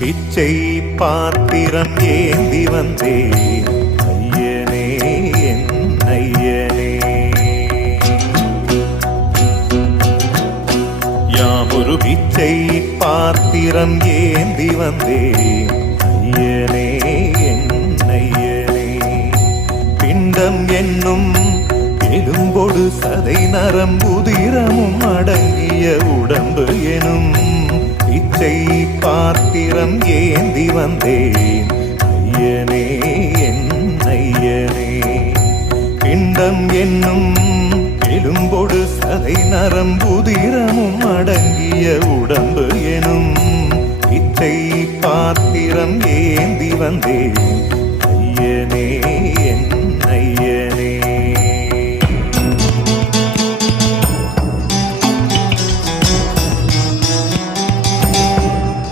பிச்சை பாத்திரம் ஏந்தி வந்தேன் ஐயனே என் ஐயனே. யாமொரு பிச்சை பாத்திரம் ஏந்தி வந்தேன் ஐயனே என் ஐயனே. பிண்டம் என்னும் எலும்பொடு சதை நரம்புதிரமும் அடங்கிய உடம்பு எனும் பிச்சை பாத்திரம் ஏந்தி வந்தேன் ஐயனே என் ஐயனே. பிண்டம் என்னும் எலும்பொடு சதை நரம்புதிரமும் அடங்கிய உடம்பு எனும் பிச்சை பாத்திரம் ஏந்தி வந்தேன் ஐயனே